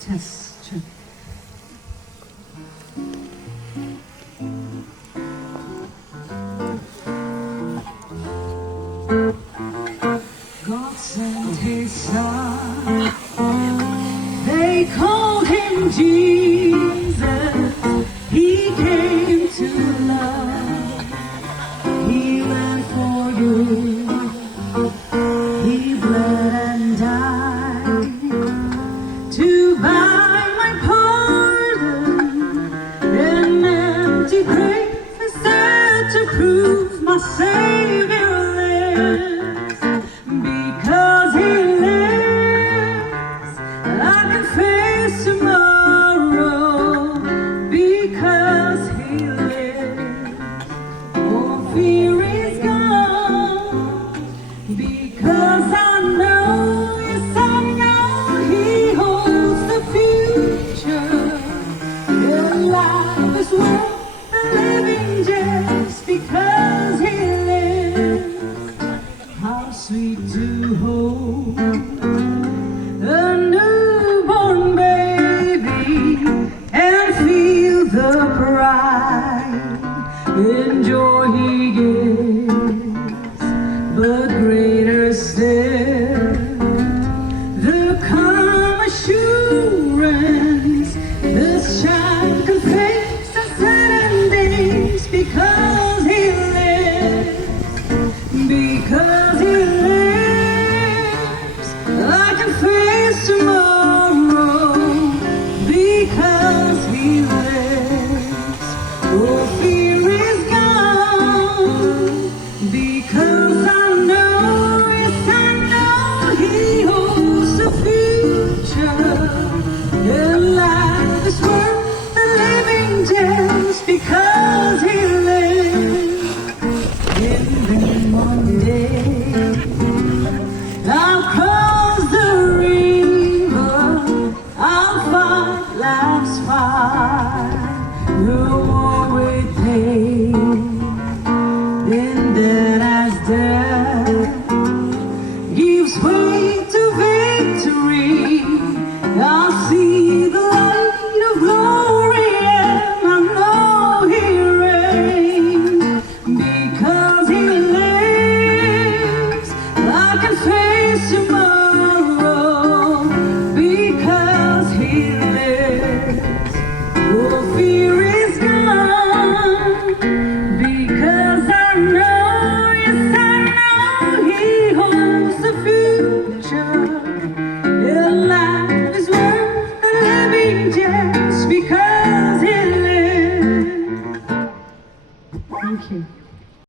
Test, check. God sent his son, they called him Jesus, he came to love, he went for you, he bled and died, to buy my pardon, an empty grave is there to prove my Savior lives. Because he lives, I can face tomorrow. Because he lives, all fear is gone. Because I know, yes I know, he holds the future. Your life is worth the living just because he lives. How sweet to hold a newborn baby and feel the pride and joy he gives, but greater still the calm assurance this child can face the certain days because he lives. Because he lives, I can face tomorrow. Because he lives, all fear is gone. Because I know, yes I know, he holds the future. Your life is worth the living just because he lives. And then one day I'll cross the river, I'll fight life's fight, no more with pain. Then that as death gives way to victory, I'll see the light of glory and I know he reigns. Because he lives, I can face tomorrow. Because he lives, all fear is gone. Because I know, yes I know, he holds the future. Your life is worth the living just because he lives. Thank you.